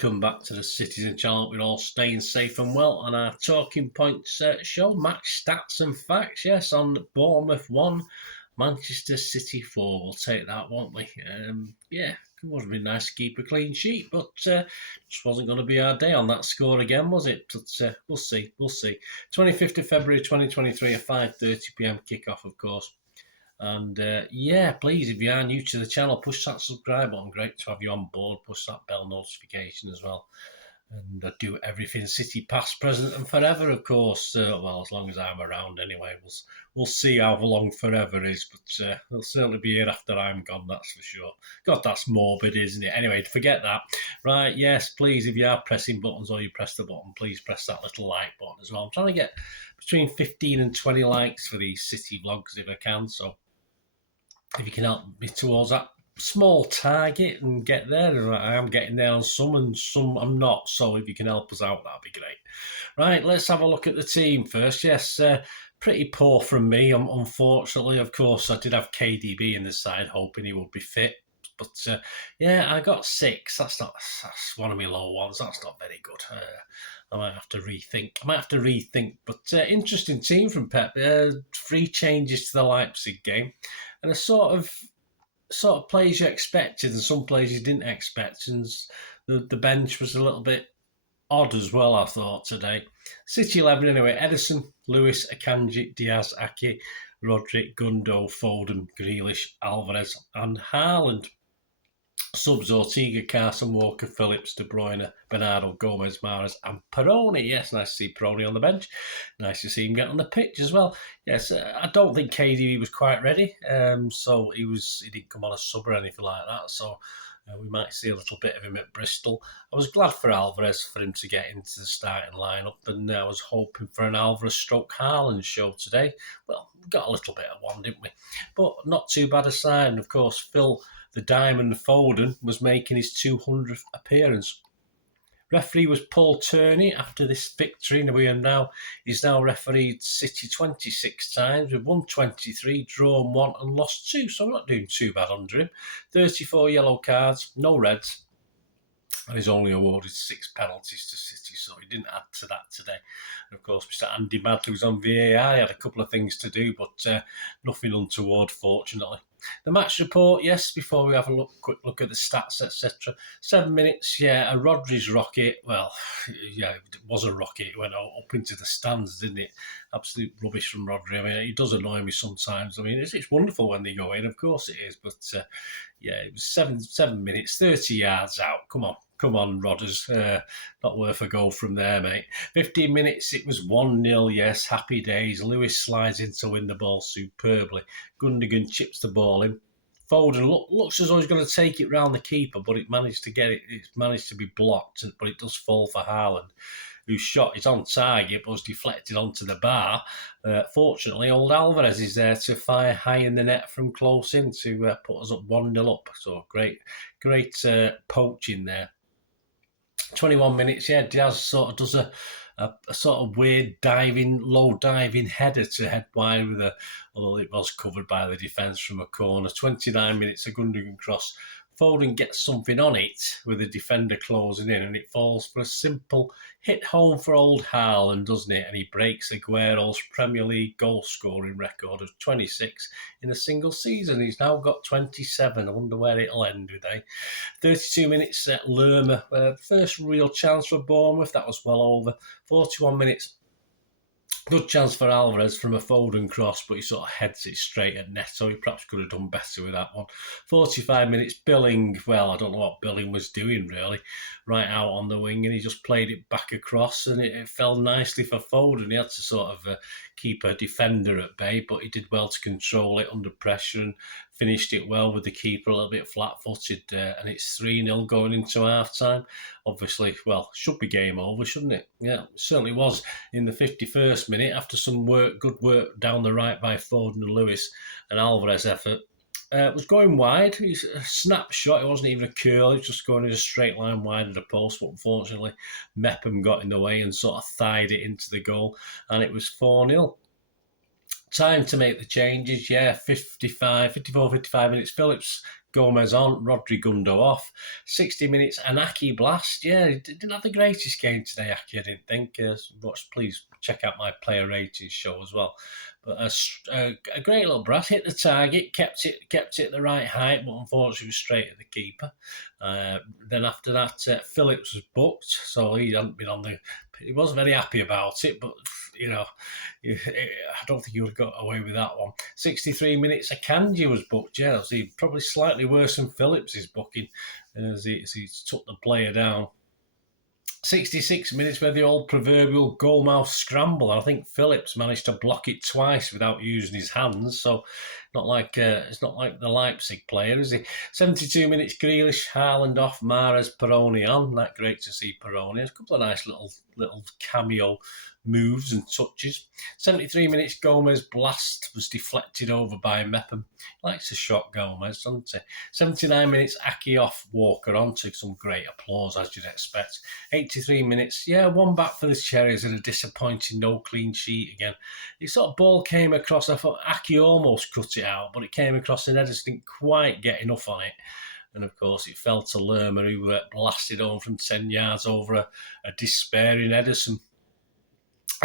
welcome back to the Citizen channel. We're all staying safe and well on our Talking Points show. Match stats and facts, yes, on Bournemouth 1, Manchester City 4. We'll take that, won't we? Yeah, it would have been nice to keep a clean sheet, but just wasn't going to be our day on that score again, was it? But we'll see. 25th of February 2023, a 5:30pm kickoff, of course. And yeah, please, if you are new to the channel, push that subscribe button. Great to have you on board. Push that bell notification as well. And do everything City past, present and forever, of course. Well, as long as I'm around anyway. We'll see how long forever is, but it'll certainly be here after I'm gone, that's for sure. God, that's morbid, isn't it? Anyway, forget that. Right, yes, please, if you are pressing buttons or you press the button, please press that little like button as well. I'm trying to get between 15 and 20 likes for these City vlogs if I can, so if you can help me towards that small target and get there. I am getting there on some and some I'm not, so if you can help us out, that'd be great. Right, let's have a look at the team first. Yes, pretty poor from me, unfortunately. Of course, I did have KDB in the side, hoping he would be fit. But yeah, I got 6. That's one of my low ones. That's not very good. I might have to rethink. But interesting team from Pep. 3 changes to the Leipzig game, and a sort of players you expected and some players you didn't expect. And the bench was a little bit odd as well, I thought, today. City 11 anyway. Ederson, Lewis, Akanji, Diaz, Ake, Roderick, Gundo, Foden, Grealish, Alvarez and Haaland. Subs: Ortega, Carson, Walker, Phillips, De Bruyne, Bernardo, Gomez, Mahrez and Peroni. Yes, nice to see Peroni on the bench. Nice to see him get on the pitch as well. Yes, I don't think KDB was quite ready, so he didn't come on a sub or anything like that, so we might see a little bit of him at Bristol. I was glad for Alvarez for him to get into the starting lineup, and I was hoping for an Alvarez/Haaland show today. Well, we got a little bit of one, didn't we? But not too bad a side. And of course, Phil the Diamond Foden was making his 200th appearance. Referee was Paul Turney after this victory. He's now refereed City 26 times. We've won 23, drawn 1 and lost 2. So we're not doing too bad under him. 34 yellow cards, no reds. And he's only awarded 6 penalties to City, so he didn't add to that today. And of course, Mr. Andy Madley was on VAR. He had a couple of things to do, but nothing untoward, fortunately. The match report, yes, before we have a quick look at the stats, etc. 7 minutes, yeah, a Rodri's rocket. Well, yeah, it was a rocket. It went up into the stands, didn't it? Absolute rubbish from Rodri. I mean, he does annoy me sometimes. I mean, it's wonderful when they go in, of course it is. But, yeah, it was 7 minutes, 30 yards out. Come on, Rodders. Not worth a goal from there, mate. 15 minutes, it was 1-0, yes, happy days. Lewis slides in to win the ball superbly. Gundogan chips the ball in. Foden looks as though he's going to take it round the keeper, but it managed to be blocked, but it does fall for Haaland, whose shot is on target but was deflected onto the bar. Fortunately, old Alvarez is there to fire high in the net from close in to put us up 1-0 up. So great poaching there. 21 minutes, yeah, Diaz sort of does a sort of weird low diving header to head wide although it was covered by the defence from a corner. 29 minutes, a Gundogan cross. Foden gets something on it with the defender closing in, and it falls for a simple hit home for old Haaland, doesn't it? And he breaks Aguero's Premier League goal-scoring record of 26 in a single season. He's now got 27. I wonder where it'll end with, eh? 32 minutes at Lerma. First real chance for Bournemouth. That was well over. 41 minutes. Good chance for Alvarez from a Foden cross, but he sort of heads it straight at Neto. He perhaps could have done better with that one. 45 minutes, Billing. Well, I don't know what Billing was doing, really. Right out on the wing, and he just played it back across, and it fell nicely for Foden. He had to sort of keep a defender at bay, but he did well to control it under pressure and finished it well with the keeper a little bit flat-footed, and it's 3-0 going into half-time. Obviously, well, should be game over, shouldn't it? Yeah, it certainly was in the 51st minute after some good work down the right by Foden and Lewis. An Alvarez effort. Was going wide. He's a snapshot. It wasn't even a curl. He was just going in a straight line wide of the post. But unfortunately, Mepham got in the way and sort of thied it into the goal. And it was 4-0. Time to make the changes, yeah, 55 minutes. Phillips Gomez on, Rodri Gundo off. 60 minutes, Anaki Blast. Yeah, he didn't have the greatest game today, Aki, I didn't think. Please check out my player ratings show as well. But a great little brass, hit the target, kept it at the right height, but unfortunately was straight at the keeper. Then after that, Phillips was booked, so he hadn't been on the. He wasn't very happy about it, but I don't think he would have got away with that one. 63 minutes, Akanji was booked. Yeah, so probably slightly worse than Phillips' booking as he took the player down. 66 minutes where the old proverbial goalmouth scramble. I think Phillips managed to block it twice without using his hands. So it's not like the Leipzig player, is he? 72 minutes, Grealish, Haaland off, Mahrez, Peroni on. That great to see Peroni. A couple of nice little cameo moves and touches. 73 minutes, Gomez blast was deflected over by Mepham. Likes a shot, Gomez, doesn't he? 79 minutes, Aki off, Walker on to some great applause, as you'd expect. 83 minutes, one back for the Cherries and a disappointing no clean sheet again. The sort of ball came across, I thought Aki almost cut it out, but it came across and Edison didn't quite get enough on it. And of course, it fell to Lerma, who blasted on from 10 yards over a despairing Edison.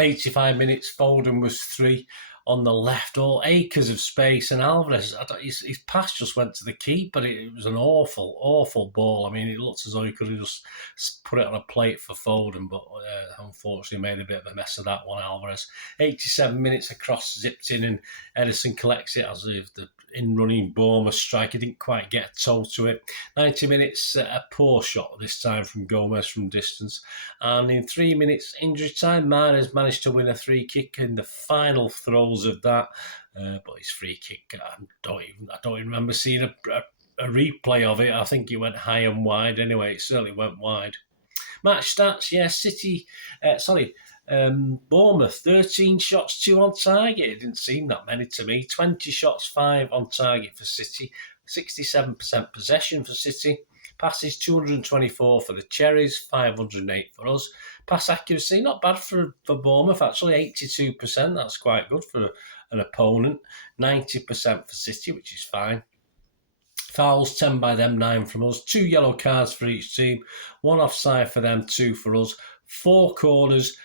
85 minutes, Foden was 3 on the left, all acres of space, and Alvarez, his pass just went to the keeper. It was an awful, awful ball. I mean, it looked as though he could have just put it on a plate for Foden, but unfortunately made a bit of a mess of that one, Alvarez. 87 minutes, a cross zipped in, and Edison collects it as if the in-running Bournemouth striker didn't quite get a toe to it. 90 minutes, a poor shot this time from Gomez from distance. And in 3 minutes injury time, Mahrez managed to win a free kick in the final throws of that. But his free kick, I don't even remember seeing a replay of it. I think it went high and wide. Anyway, it certainly went wide. Match stats, Bournemouth, 13 shots, 2 on target. It didn't seem that many to me. 20 shots, 5 on target for City. 67% possession for City. Passes, 224 for the Cherries, 508 for us. Pass accuracy, not bad for Bournemouth, actually, 82%. That's quite good for an opponent. 90% for City, which is fine. Fouls, 10 by them, 9 from us. 2 yellow cards for each team. 1 offside for them, 2 for us. 4 corners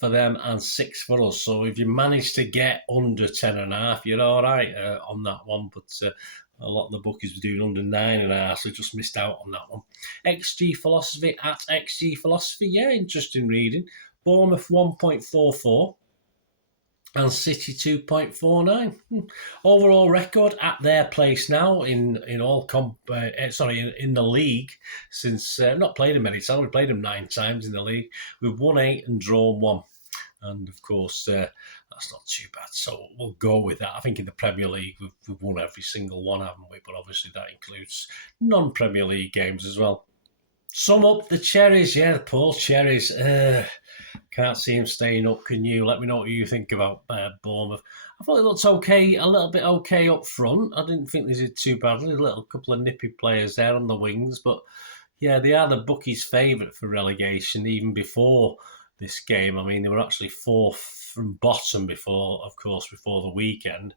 for them and 6 for us. So if you manage to get under 10.5, you're all right on that one. But a lot of the bookies were doing under 9.5, so just missed out on that one. XG Philosophy at XG Philosophy. Yeah, interesting reading. Bournemouth 1.44. And City 2.49. Overall record at their place now in the league since not played them many times. We played them 9 times in the league. We've won 8 and drawn 1, and of course that's not too bad. So we'll go with that. I think in the Premier League we've won every single one, haven't we? But obviously that includes non-Premier League games as well. Sum up the Cherries, the poor Cherries. Can't see him staying up, can you? Let me know what you think about Bournemouth. I thought it looked okay, a little bit okay up front. I didn't think they did too badly. A couple of nippy players there on the wings. But yeah, they are the bookies' favourite for relegation even before this game. I mean, they were actually 4th from bottom before the weekend.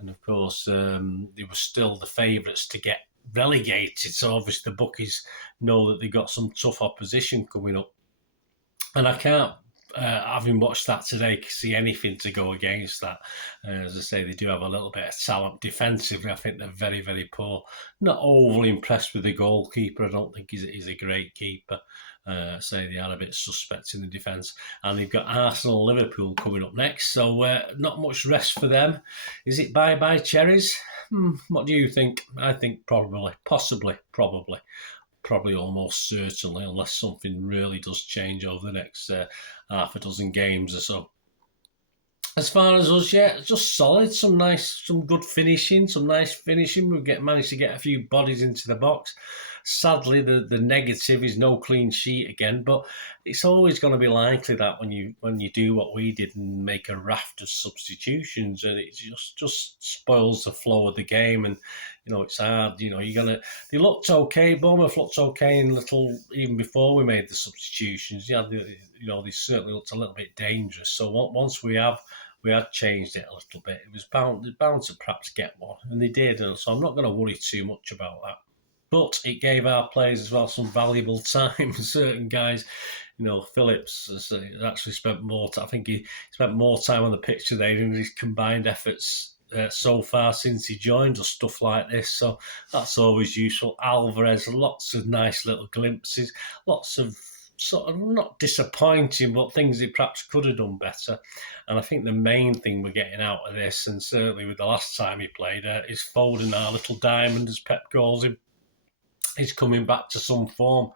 And of course, they were still the favourites to get relegated. So obviously the bookies know that they've got some tough opposition coming up. And I can't, having watched that today, see anything to go against that. As I say, they do have a little bit of talent defensively. I think they're very, very poor. Not overly impressed with the goalkeeper. I don't think he's a great keeper. Say they are a bit suspect in the defence. And they've got Arsenal, Liverpool coming up next. So not much rest for them. Is it bye-bye Cherries? What do you think? I think probably, possibly, probably. Probably almost certainly, unless something really does change over the next half a dozen games or so. As far as us, just solid. Some good finishing, some nice finishing. We've managed to get a few bodies into the box. Sadly, the negative is no clean sheet again, but it's always going to be likely that when you do what we did and make a raft of substitutions, and it just spoils the flow of the game. And it's hard. They looked okay. Bournemouth looked okay even before we made the substitutions. They certainly looked a little bit dangerous. So once we have we had changed it a little bit, it was bound to perhaps get one, and they did. And so I'm not going to worry too much about that. But it gave our players as well some valuable time. Certain guys, Phillips has actually spent more time. I think he spent more time on the pitch today than his combined efforts so far since he joined, or stuff like this. So that's always useful. Alvarez, lots of nice little glimpses, lots of sort of not disappointing, but things he perhaps could have done better. And I think the main thing we're getting out of this, and certainly with the last time he played, is Foden, our little diamond, as Pep calls him, is coming back to some form.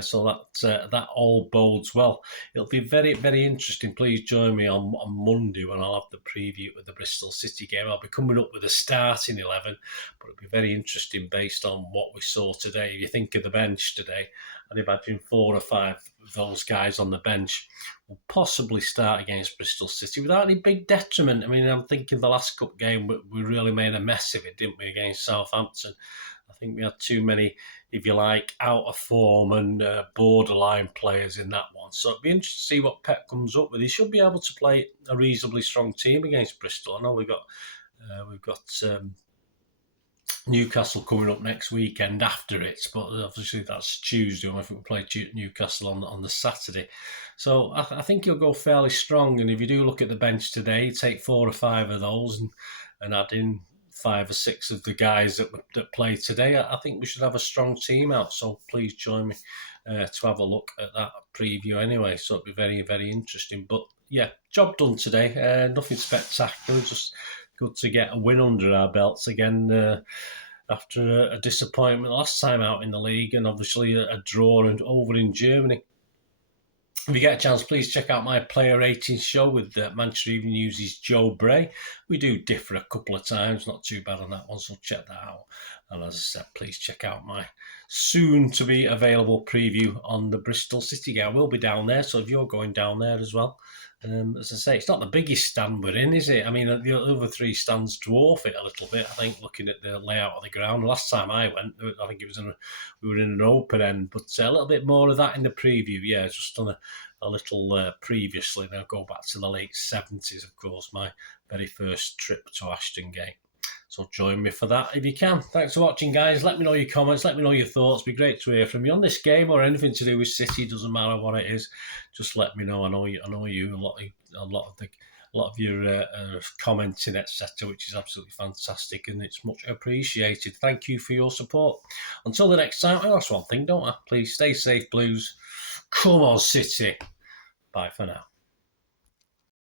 So that all bodes well. It'll be very, very interesting. Please join me on Monday when I'll have the preview of the Bristol City game. I'll be coming up with a starting 11, but it'll be very interesting based on what we saw today. If you think of the bench today, I'd imagine 4 or 5 of those guys on the bench will possibly start against Bristol City without any big detriment. I mean, I'm thinking the last cup game, we really made a mess of it, didn't we, against Southampton? I think we had too many, if you like, out of form and borderline players in that one. So it'd be interesting to see what Pep comes up with. He should be able to play a reasonably strong team against Bristol. I know we've got Newcastle coming up next weekend after it, but obviously that's Tuesday. I think we play Newcastle on the Saturday. So I think he'll go fairly strong. And if you do look at the bench today, take 4 or 5 of those and add in 5 or 6 of the guys that played today, I think we should have a strong team out. So please join me to have a look at that preview anyway. So it'll be very, very interesting. But yeah, job done today. Nothing spectacular, just good to get a win under our belts again after a disappointment last time out in the league, and obviously a draw and over in Germany. If you get a chance, please check out my player ratings show with Manchester Evening News' Joe Bray. We do differ a couple of times, not too bad on that one, so check that out. And as I said, please check out my soon-to-be available preview on the Bristol City game. I will be down there, so if you're going down there as well, as I say, it's not the biggest stand we're in, is it? I mean, the other 3 stands dwarf it a little bit, I think, looking at the layout of the ground. Last time I went, I think we were in an open end, but a little bit more of that in the preview. Yeah, just done a little previously. Then I'll go back to the late 70s, of course, my very first trip to Ashton Gate. So join me for that if you can. Thanks for watching, guys. Let me know your comments. Let me know your thoughts. It'd be great to hear from you on this game or anything to do with City. Doesn't matter what it is. Just let me know. I know you. A lot of your commenting, etc., which is absolutely fantastic, and it's much appreciated. Thank you for your support. Until the next time, that's one thing, don't I? Please stay safe, Blues. Come on, City. Bye for now.